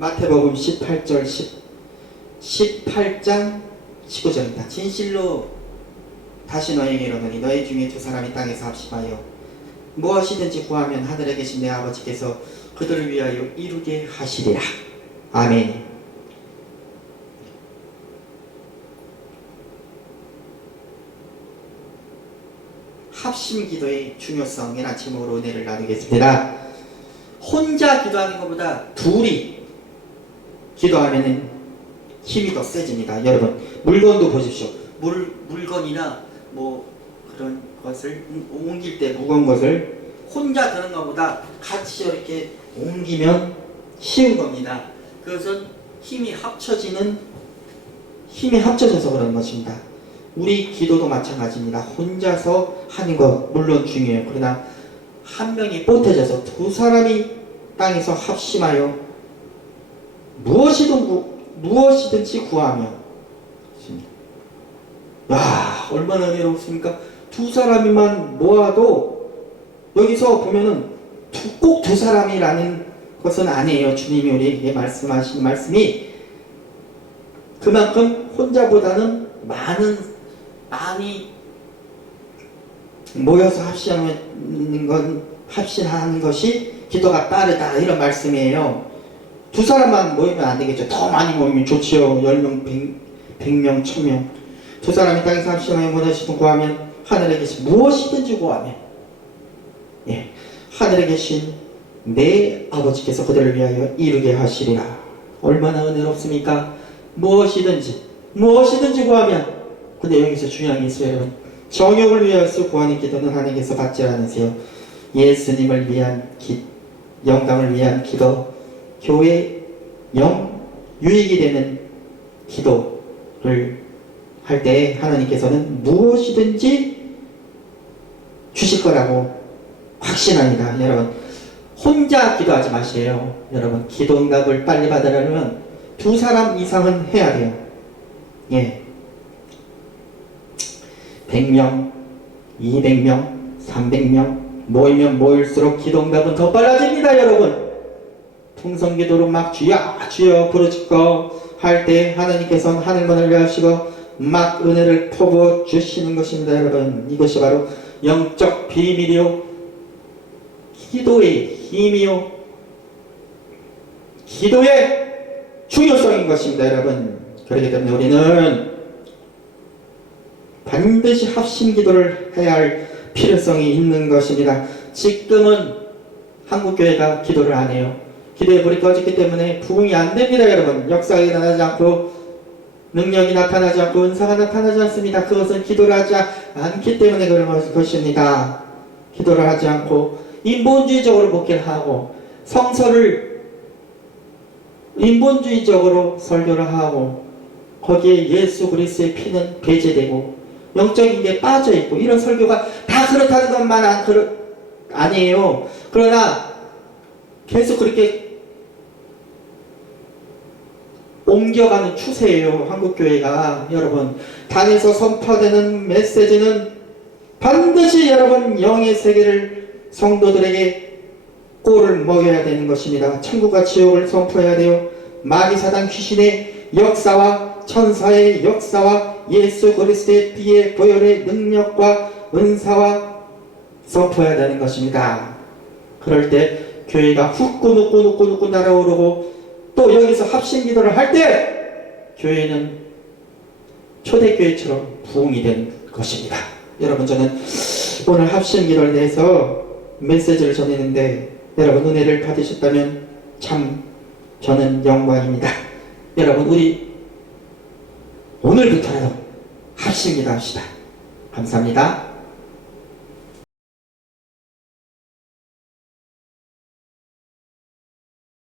마태복음 18절 10, 18장 19절입니다. 진실로 다시 너에게 이르노니 너희 중에 두 사람이 땅에서 합심하여 무엇이든지 구하면 하늘에 계신 내 아버지께서 그들을 위하여 이루게 하시리라. 아멘. 합심 기도의 중요성이라는 제목으로 은혜를 나누겠습니다. 혼자 기도하는 것보다 둘이 기도하면은 힘이 더 세집니다. 여러분, 물건도 보십시오. 물, 물건이나 뭐 그런 것을 옮길 때 무거운 것을 혼자 드는 것보다 같이 이렇게 옮기면 쉬운 겁니다. 그것은 힘이 합쳐지는 힘이 합쳐져서 그런 것입니다. 우리 기도도 마찬가지입니다. 혼자서 하는 것 물론 중요해요. 그러나 한 명이 보태져서 두 사람이 땅에서 합심하여 무엇이든 구, 무엇이든지 구하며 야 얼마나 은혜롭습니까? 두 사람이만 모아도 여기서 보면은 꼭 두 사람이라는 것은 아니에요. 주님이 우리에게 말씀하신 말씀이 그만큼 혼자보다는 많은 많이 모여서 합심하는 건 합심하는 것이 기도가 빠르다 이런 말씀이에요. 두 사람만 모이면 안 되겠죠. 더 많이 모이면 좋지요. 10명, 100, 명 1000명. 두 사람이 땅에서 합심하여 무엇이든 구하면 하늘에 계신 무엇이든지 구하면 예, 하늘에 계신 내 아버지께서 그들을 위하여 이루게 하시리라. 얼마나 은혜롭습니까? 무엇이든지 무엇이든지 구하면 근데 여기서 중요한 게 있어요 여러분 정욕을 위하여서 구하는 기도는 하나님께서 받지 않으세요 예수님을 위한 기, 영광을 위한 기도 교회 영 유익이 되는 기도를 할 때 하나님께서는 무엇이든지 주실 거라고 확신합니다. 여러분 혼자 기도하지 마세요. 여러분 기도 응답을 빨리 받으려면 두 사람 이상은 해야 돼요. 예. 100명, 200명, 300명 모이면 모일수록 기도 응답은 더 빨라집니다 여러분 풍성기도로 막 주여 주여 부르짖고 할 때 하나님께서는 하늘문을 여시고 막 은혜를 퍼부어 주시는 것입니다 여러분 이것이 바로 영적 비밀이요 기도의 힘이요 기도의 중요성인 것입니다 여러분 그렇기 때문에 우리는 반드시 합심 기도를 해야 할 필요성이 있는 것입니다. 지금은 한국교회가 기도를 안 해요. 기도의 불이 꺼졌기 때문에 부흥이 안 됩니다, 여러분. 역사가 일어나지 않고 능력이 나타나지 않고 은사가 나타나지 않습니다. 그것은 기도를 하지 않기 때문에 그런 것입니다. 기도를 하지 않고 인본주의적으로 목회를 하고 성서를 인본주의적으로 설교를 하고 거기에 예수 그리스도의 피는 배제되고 영적인 게 빠져 있고 이런 설교가 다 그렇다는 것만 안, 그러, 아니에요. 그러나 계속 그렇게 옮겨가는 추세예요. 한국 교회가 여러분 단에서 선포되는 메시지는 반드시 여러분 영의 세계를 성도들에게 꼴을 먹여야 되는 것입니다. 천국과 지옥을 선포해야 돼요. 마귀 사단 귀신의 역사와 천사의 역사와 예수 그리스도의 피의 보혈의 능력과 은사와 선포해야 되는 것입니다. 그럴 때 교회가 훅고 눕고 눕고 눕고 날아오르고 또 여기서 합심 기도를 할 때 교회는 초대교회처럼 부흥이 되는 것입니다. 여러분 저는 오늘 합심 기도를 대해서 메시지를 전했는데 여러분 은혜를 받으셨다면 참 저는 영광입니다. 여러분 우리 오늘부터라도 합심 기도 합시다. 감사합니다.